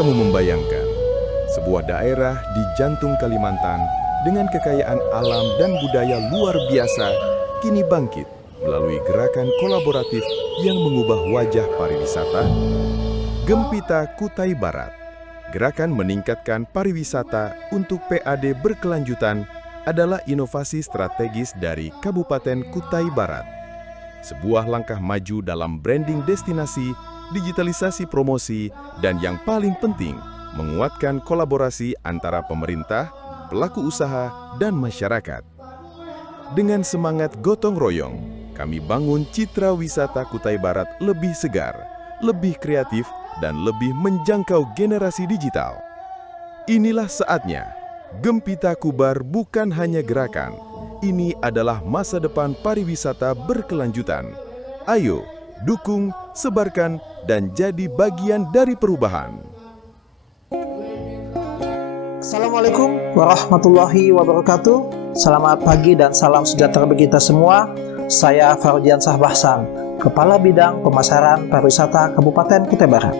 kamu membayangkan sebuah daerah di jantung Kalimantan dengan kekayaan alam dan budaya luar biasa kini bangkit melalui gerakan kolaboratif yang mengubah wajah pariwisata? Gempita Kutai Barat, gerakan meningkatkan pariwisata untuk PAD berkelanjutan, adalah inovasi strategis dari Kabupaten Kutai Barat. Sebuah langkah maju dalam branding destinasi, digitalisasi promosi, dan yang paling penting, menguatkan kolaborasi antara pemerintah, pelaku usaha, dan masyarakat. Dengan semangat gotong royong, kami bangun citra wisata Kutai Barat lebih segar, lebih kreatif, dan lebih menjangkau generasi digital. Inilah saatnya, Gempita Kubar bukan hanya gerakan, ini adalah masa depan pariwisata berkelanjutan. Ayo, dukung, sebarkan, dan jadi bagian dari perubahan. Assalamualaikum warahmatullahi wabarakatuh. Selamat pagi dan salam sejahtera bagi kita semua. Saya Fardian Sahbahsan, Kepala Bidang Pemasaran Pariwisata Kabupaten Kutai Barat.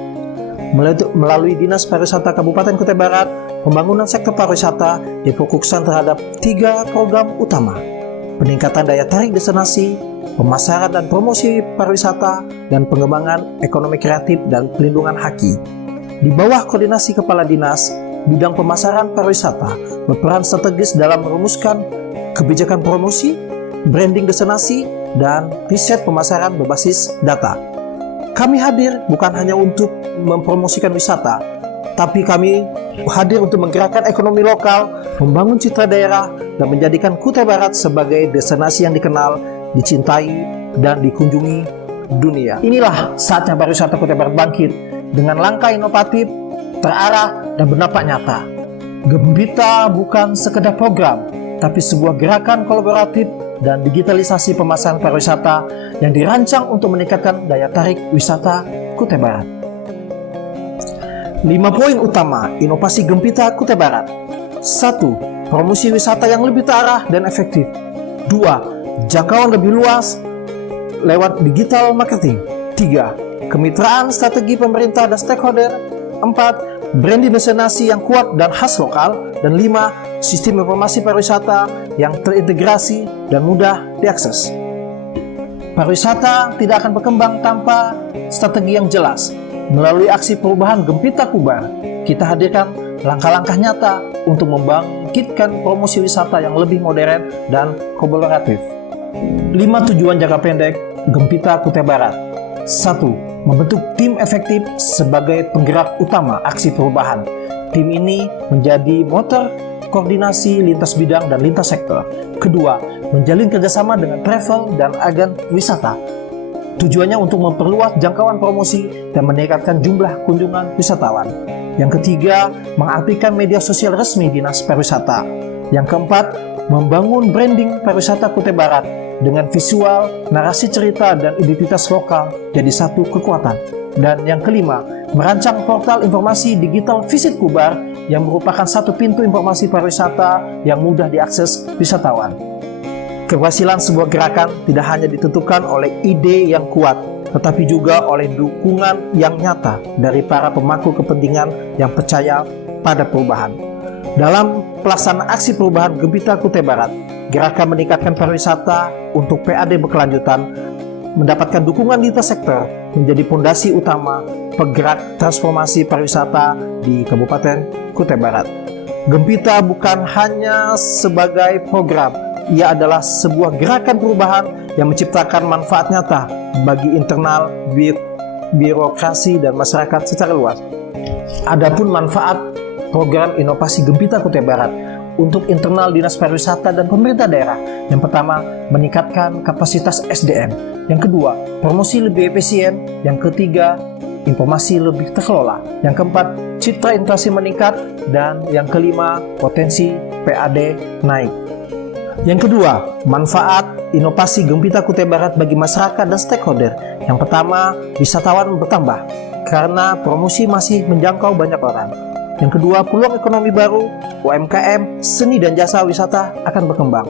Melalui Dinas Pariwisata Kabupaten Kutai Barat, pembangunan sektor pariwisata difokuskan terhadap 3 program utama: peningkatan daya tarik destinasi, pemasaran dan promosi pariwisata, dan pengembangan ekonomi kreatif dan pelindungan haki. Di bawah koordinasi Kepala Dinas, bidang pemasaran pariwisata berperan strategis dalam merumuskan kebijakan promosi, branding destinasi, dan riset pemasaran berbasis data. Kami hadir bukan hanya untuk mempromosikan wisata, tapi kami hadir untuk menggerakkan ekonomi lokal, membangun citra daerah, dan menjadikan Kutai Barat sebagai destinasi yang dikenal, dicintai, dan dikunjungi dunia. Inilah saatnya pariwisata Kutai Barat bangkit dengan langkah inovatif, terarah, dan berdampak nyata. Gempita bukan sekedar program, tapi sebuah gerakan kolaboratif dan digitalisasi pemasaran pariwisata yang dirancang untuk meningkatkan daya tarik wisata Kutai Barat. 5 poin utama inovasi Gempita Kutai Barat. 1. Promosi wisata yang lebih terarah dan efektif. 2. Jangkauan lebih luas lewat digital marketing. 3. Kemitraan strategi pemerintah dan stakeholder. 4. Branding destinasi yang kuat dan khas lokal. Dan 5. Sistem informasi pariwisata yang terintegrasi dan mudah diakses. Pariwisata tidak akan berkembang tanpa strategi yang jelas. Melalui aksi perubahan Gempita Kubar, kita hadirkan langkah-langkah nyata untuk membangkitkan promosi wisata yang lebih modern dan kolaboratif. 5 tujuan jangka pendek Gempita Kutai Barat. 1. Membentuk tim efektif sebagai penggerak utama aksi perubahan. Tim ini menjadi motor koordinasi lintas bidang dan lintas sektor. Kedua, menjalin kerjasama dengan travel dan agen wisata. Tujuannya untuk memperluas jangkauan promosi dan meningkatkan jumlah kunjungan wisatawan. Yang ketiga, mengaktifkan media sosial resmi Dinas Pariwisata. Yang keempat, membangun branding pariwisata Kutai Barat dengan visual, narasi cerita, dan identitas lokal jadi satu kekuatan. Dan yang kelima, merancang portal informasi digital Visit Kubar yang merupakan satu pintu informasi pariwisata yang mudah diakses wisatawan. Keberhasilan sebuah gerakan tidak hanya ditentukan oleh ide yang kuat, tetapi juga oleh dukungan yang nyata dari para pemangku kepentingan yang percaya pada perubahan. Dalam pelaksanaan aksi perubahan Gempita Kutai Barat, gerakan meningkatkan pariwisata untuk PAD berkelanjutan mendapatkan dukungan lintas sektor menjadi fondasi utama penggerak transformasi pariwisata di Kabupaten Kutai Barat. Gempita bukan hanya sebagai program, ia adalah sebuah gerakan perubahan yang menciptakan manfaat nyata bagi internal birokrasi dan masyarakat secara luas. Adapun manfaat program inovasi Gempita Kutai Barat untuk internal Dinas Pariwisata dan pemerintah daerah. Yang pertama, meningkatkan kapasitas SDM. Yang kedua, promosi lebih efisien. Yang ketiga, informasi lebih terkelola. Yang keempat, citra interaksi meningkat. Dan yang kelima, potensi PAD naik. Yang kedua, manfaat inovasi Gempita Kutai Barat bagi masyarakat dan stakeholder. Yang pertama, wisatawan bertambah karena promosi masih menjangkau banyak orang. Yang kedua, peluang ekonomi baru, UMKM, seni dan jasa wisata akan berkembang.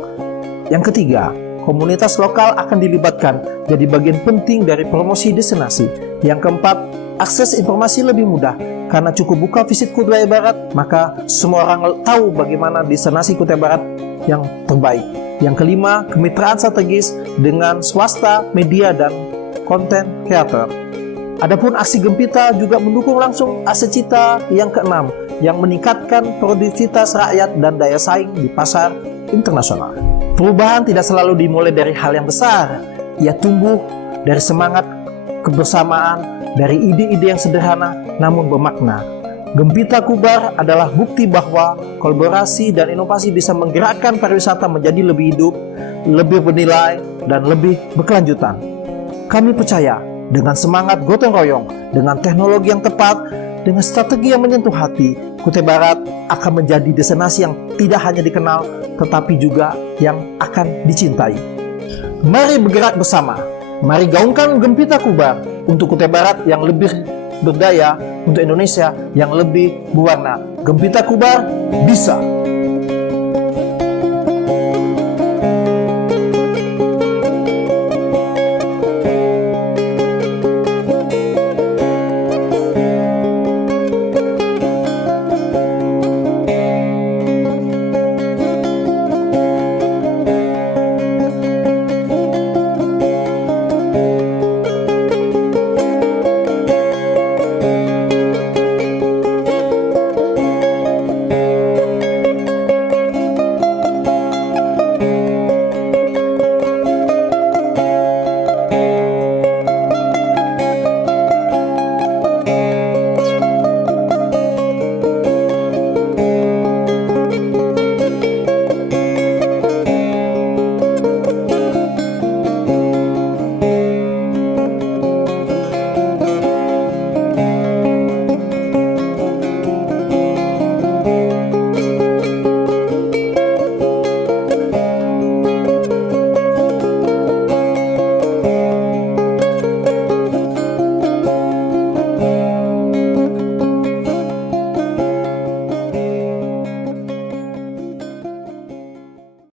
Yang ketiga, komunitas lokal akan dilibatkan jadi bagian penting dari promosi destinasi. Yang keempat, akses informasi lebih mudah. karena cukup buka visit Kutai Barat, maka semua orang tahu bagaimana destinasi Kutai Barat yang terbaik. Yang kelima, kemitraan strategis dengan swasta, media, dan konten kreator. Adapun aksi Gempita juga mendukung langsung aksi Cita yang keenam, yang meningkatkan produktivitas rakyat dan daya saing di pasar internasional. Perubahan tidak selalu dimulai dari hal yang besar. Ia tumbuh dari semangat kebersamaan, dari ide-ide yang sederhana namun bermakna. Gempita Kubar adalah bukti bahwa kolaborasi dan inovasi bisa menggerakkan pariwisata menjadi lebih hidup, lebih bernilai, dan lebih berkelanjutan. Kami percaya dengan semangat gotong royong, dengan teknologi yang tepat, dengan strategi yang menyentuh hati, Kutai Barat akan menjadi destinasi yang tidak hanya dikenal, tetapi juga yang akan dicintai. Mari bergerak bersama. Mari gaungkan Gempita Kubar untuk Kutai Barat yang lebih berdaya, untuk Indonesia yang lebih berwarna. Gempita Kubar bisa.